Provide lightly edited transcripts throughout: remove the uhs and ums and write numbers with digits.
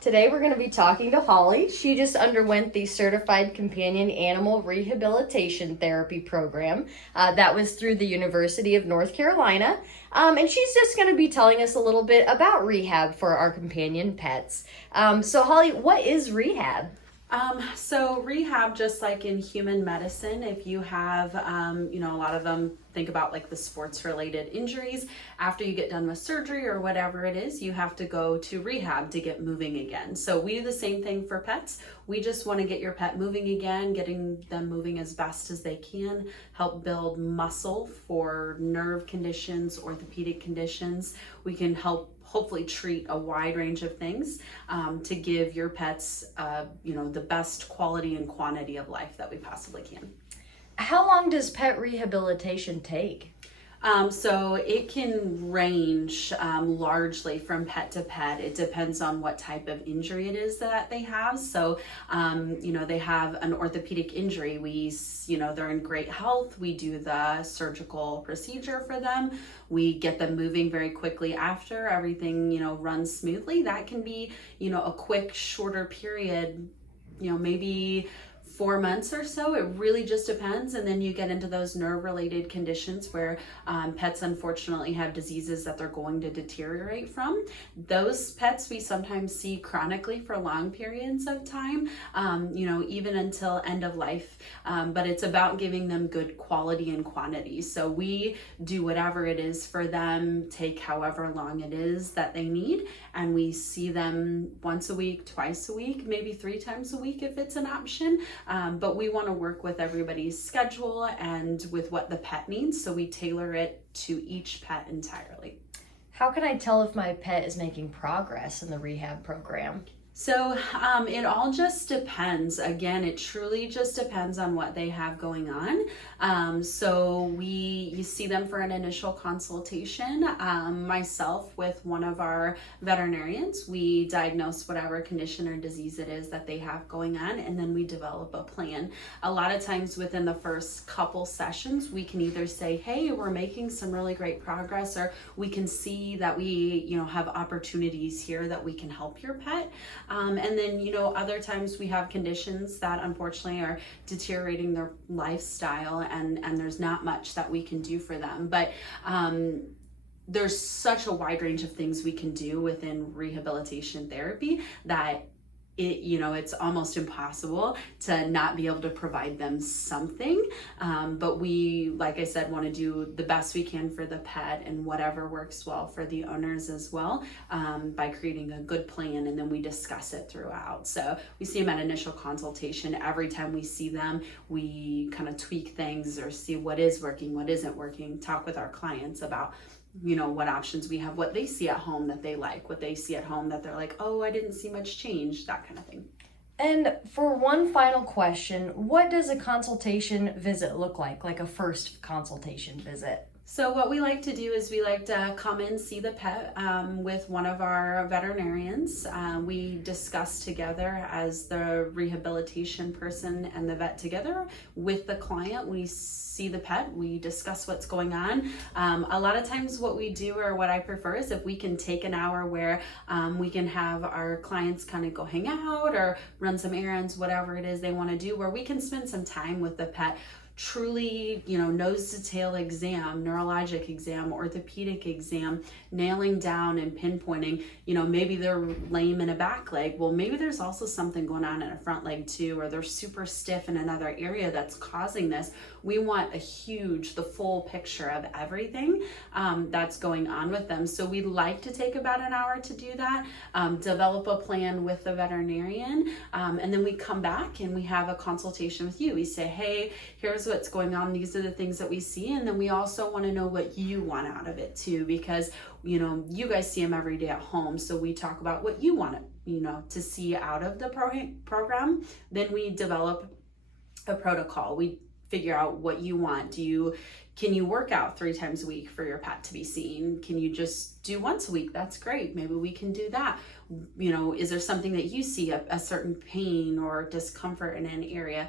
Today we're going to be talking to Holly. She just underwent the Certified Companion Animal Rehabilitation Therapy program. That was through the University of North Carolina. And she's just going to be telling us a little bit about rehab for our companion pets. So Holly, what is rehab? So rehab, just like in human medicine, if you have, a lot of them think about like the sports related injuries. After you get done with surgery or whatever it is, you have to go to rehab to get moving again. So we do the same thing for pets. We just want to get your pet moving again, getting them moving as best as they can, help build muscle for nerve conditions, orthopedic conditions. We can help hopefully treat a wide range of things to give your pets, the best quality and quantity of life that we possibly can. How long does pet rehabilitation take? So it can range largely from pet to pet. It depends on what type of injury it is that they have. So, they have an orthopedic injury. They're in great health. We do the surgical procedure for them. We get them moving very quickly after everything, runs smoothly. That can be, a quick, shorter period, maybe 4 months or so. It really just depends. And then you get into those nerve related conditions where pets unfortunately have diseases that they're going to deteriorate from. Those pets we sometimes see chronically for long periods of time, even until end of life. But it's about giving them good quality and quantity. So we do whatever it is for them, take however long it is that they need. And we see them once a week, twice a week, maybe 3 times a week if it's an option. But we want to work with everybody's schedule and with what the pet needs, so we tailor it to each pet entirely. How can I tell if my pet is making progress in the rehab program? So it all just depends. Again, it truly just depends on what they have going on. So you see them for an initial consultation. Myself with one of our veterinarians, we diagnose whatever condition or disease it is that they have going on, and then we develop a plan. A lot of times within the first couple sessions, we can either say, hey, we're making some really great progress, or we can see that we, have opportunities here that we can help your pet. And then, other times we have conditions that unfortunately are deteriorating their lifestyle, and there's not much that we can do for them. But there's such a wide range of things we can do within rehabilitation therapy that it's almost impossible to not be able to provide them something. But we, like I said, want to do the best we can for the pet and whatever works well for the owners as well, by creating a good plan, and then we discuss it throughout. So we see them at initial consultation. Every time we see them, we kind of tweak things or see what is working, what isn't working, talk with our clients about what options we have, what they see at home that they like, what they see at home that they're like, oh, I didn't see much change, that kind of thing. And for one final question, what does a consultation visit look like a first consultation visit? So what we like to do is we like to come in, see the pet with one of our veterinarians. We discuss together as the rehabilitation person and the vet together with the client. We see the pet, we discuss what's going on. A lot of times what we do, or what I prefer, is if we can take an hour where we can have our clients kind of go hang out or run some errands, whatever it is they want to do, where we can spend some time with the pet, truly, nose to tail exam, neurologic exam, orthopedic exam, nailing down and pinpointing, maybe they're lame in a back leg. Well, maybe there's also something going on in a front leg too, or they're super stiff in another area that's causing this. We want the full picture of everything that's going on with them. So we like to take about an hour to do that, develop a plan with the veterinarian, and then we come back and we have a consultation with you. We say, hey, here's what's going on. These are the things that we see. And then we also want to know what you want out of it too, because, you guys see them every day at home. So we talk about what you want to see out of the program. Then we develop a protocol. We figure out what you want. Can you work out 3 times a week for your pet to be seen? Can you just do once a week? That's great. Maybe we can do that. Is there something that you see, a certain pain or discomfort in an area?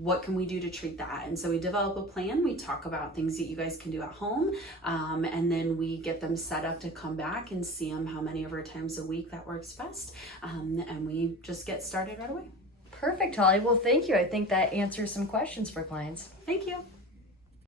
what can we do to treat that? And so we develop a plan. We talk about things that you guys can do at home, and then we get them set up to come back and see them how many of our times a week that works best, and we just get started right away. Perfect, Holly. Well, thank you. I think that answers some questions for clients. Thank you.